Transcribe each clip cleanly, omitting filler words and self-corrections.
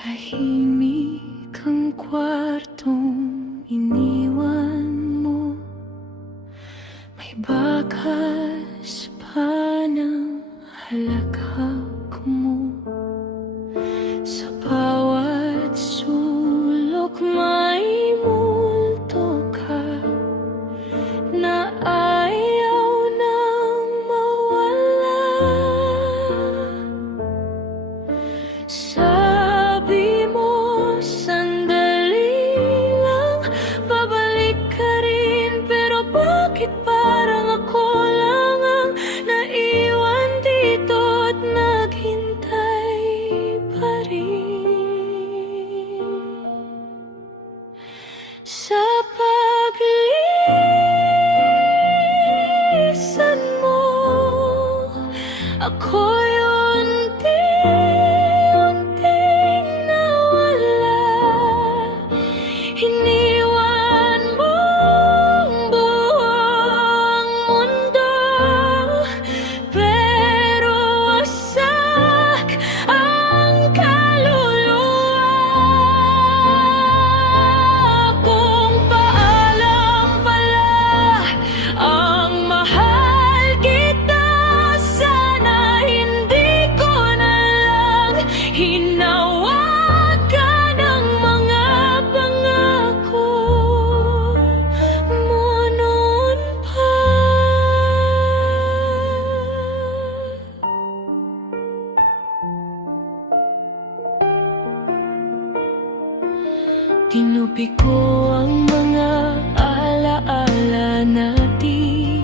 Tahimik ang kwartong iniwan mo. May bakas pa ng halakhak mo. Sa bawat sulok may multo ka na ayaw nang mawala. Sabi mo sandali lang, babalik ka rin, pero bakit parang ako lang ang naiwan dito at naghintay pa rin? Sa paglisan mo, ako'y unti-unting nawala. Iniwan mo ang buong mundo, pero wasak ang kaluluwa. Kung paalam pala ang mahal kita, sana hindi ko na lang hinawakan ang mga pangako mo noon pa. Tinupi ko ang mga alaala natin,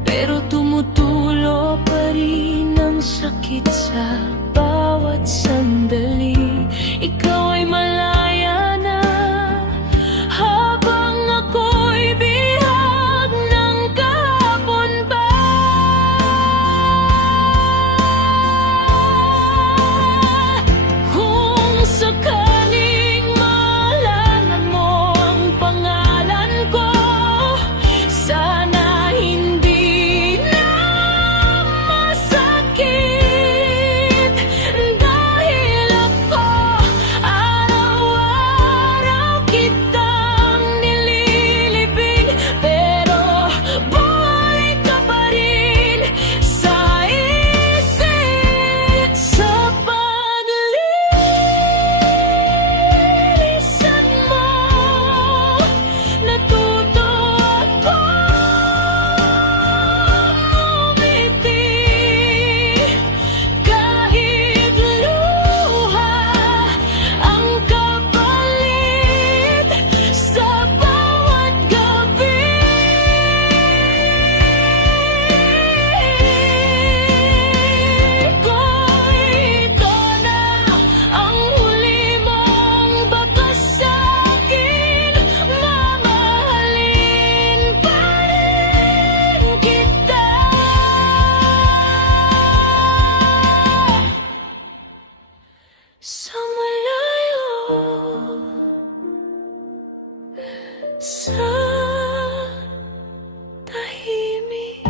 pero tumutulo pa rin ang sakit sa bawat sandali. Ikaw ay malaya na, habang ako'y bihag ng kahapon pa. Kung sakaling malaman mo ang pangalan ko, sana hindi na masakit, dahil ako araw-araw kitang nililibing, pero buhay ka pa rin sa isip. Sa paglisan mo, natuto ako umiti, kahit luha ang kapalit sa bawat gabi. Kung ito na ang huli mong bakas sa'kin, mamahalin pa rin kita. Sa malayo, sa tahimik.